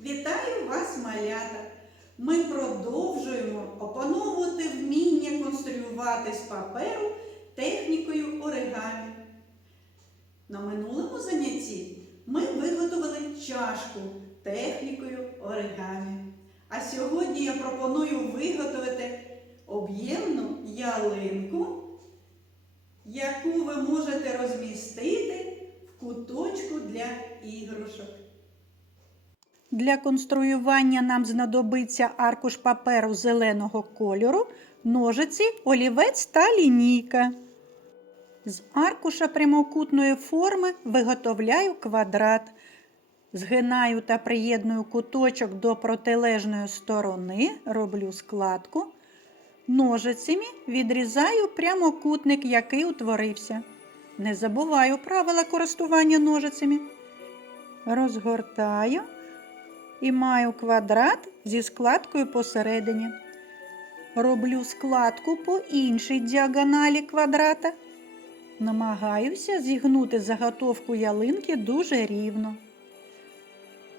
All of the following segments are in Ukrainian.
Вітаю вас, малята! Ми продовжуємо опановувати вміння конструювати з паперу технікою оригамі. На минулому занятті ми виготовили чашку технікою оригамі. А сьогодні я пропоную виготовити об'ємну ялинку, яку ви можете розмістити в куточку для іграшок. Для конструювання нам знадобиться аркуш паперу зеленого кольору, ножиці, олівець та лінійка. З аркуша прямокутної форми виготовляю квадрат. Згинаю та приєдную куточок до протилежної сторони, роблю складку. Ножицями відрізаю прямокутник, який утворився. Не забуваю правила користування ножицями. Розгортаю і маю квадрат зі складкою посередині. Роблю складку по іншій діагоналі квадрата. Намагаюся зігнути заготовку ялинки дуже рівно.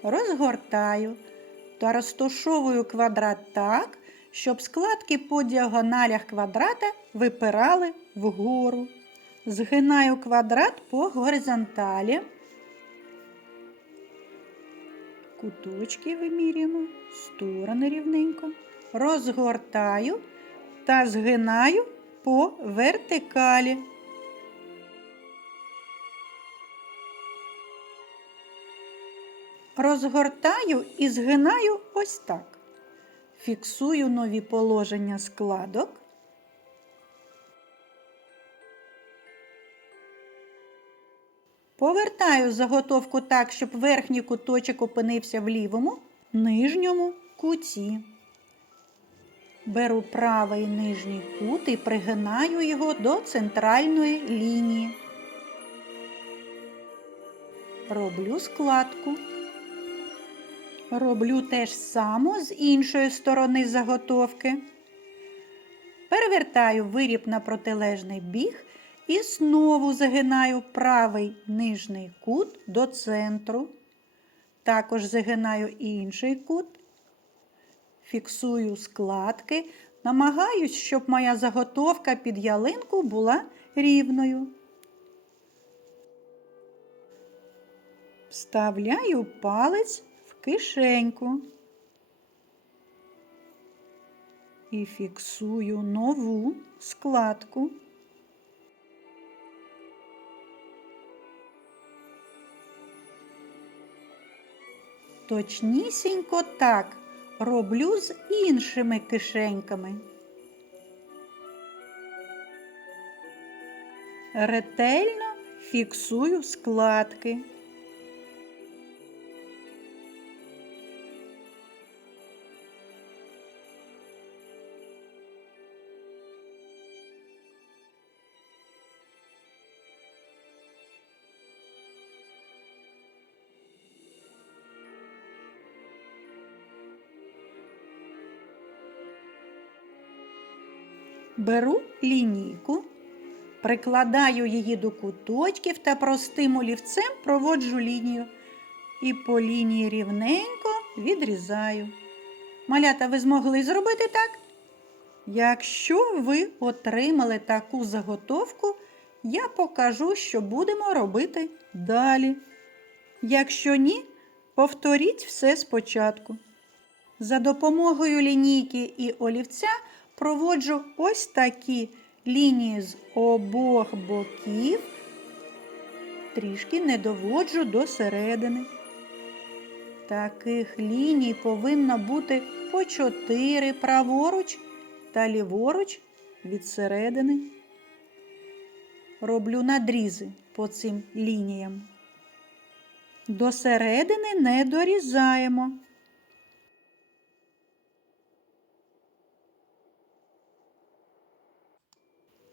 Розгортаю та розташовую квадрат так, щоб складки по діагоналях квадрата випирали вгору. Згинаю квадрат по горизонталі. Куточки вимірюємо, сторони рівненько. Розгортаю та згинаю по вертикалі. Розгортаю і згинаю ось так. Фіксую нові положення складок. Повертаю заготовку так, щоб верхній куточок опинився в лівому, нижньому куті. Беру правий нижній кут і пригинаю його до центральної лінії. Роблю складку. Роблю те ж саме з іншої сторони заготовки. Перевертаю виріб на протилежний біг і знову загинаю правий нижній кут до центру. Також загинаю інший кут. Фіксую складки. Намагаюсь, щоб моя заготовка під ялинку була рівною. Вставляю палець в кишеньку. І фіксую нову складку. Точнісінько так роблю з іншими кишеньками. Ретельно фіксую складки. Беру лінійку, прикладаю її до куточків та простим олівцем проводжу лінію. І по лінії рівненько відрізаю. Малята, ви змогли зробити так? Якщо ви отримали таку заготовку, я покажу, що будемо робити далі. Якщо ні, повторіть все спочатку. За допомогою лінійки і олівця проводжу ось такі лінії з обох боків, трішки не доводжу до середини. Таких ліній повинно бути по 4 праворуч та ліворуч від середини. Роблю надрізи по цим лініям. До середини не дорізаємо.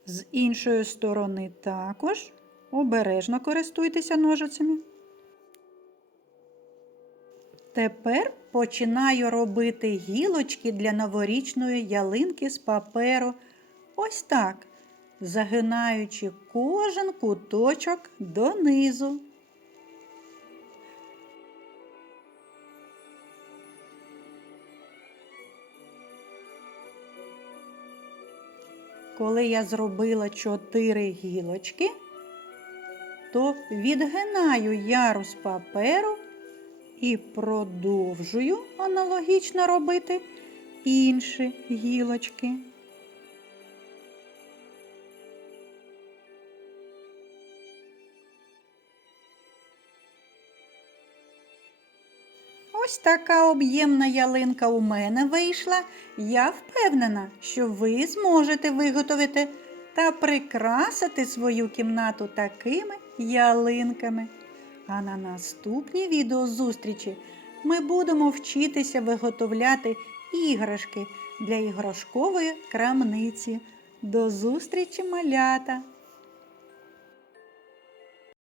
З іншої сторони також обережно користуйтеся ножицями. Тепер починаю робити гілочки для новорічної ялинки з паперу. Ось так, загинаючи кожен куточок донизу. Коли я зробила чотири гілочки, то відгинаю ярус паперу і продовжую аналогічно робити інші гілочки. Ось така об'ємна ялинка у мене вийшла. Я впевнена, що ви зможете виготовити та прикрасити свою кімнату такими ялинками. А на наступній відеозустрічі ми будемо вчитися виготовляти іграшки для іграшкової крамниці. До зустрічі, малята!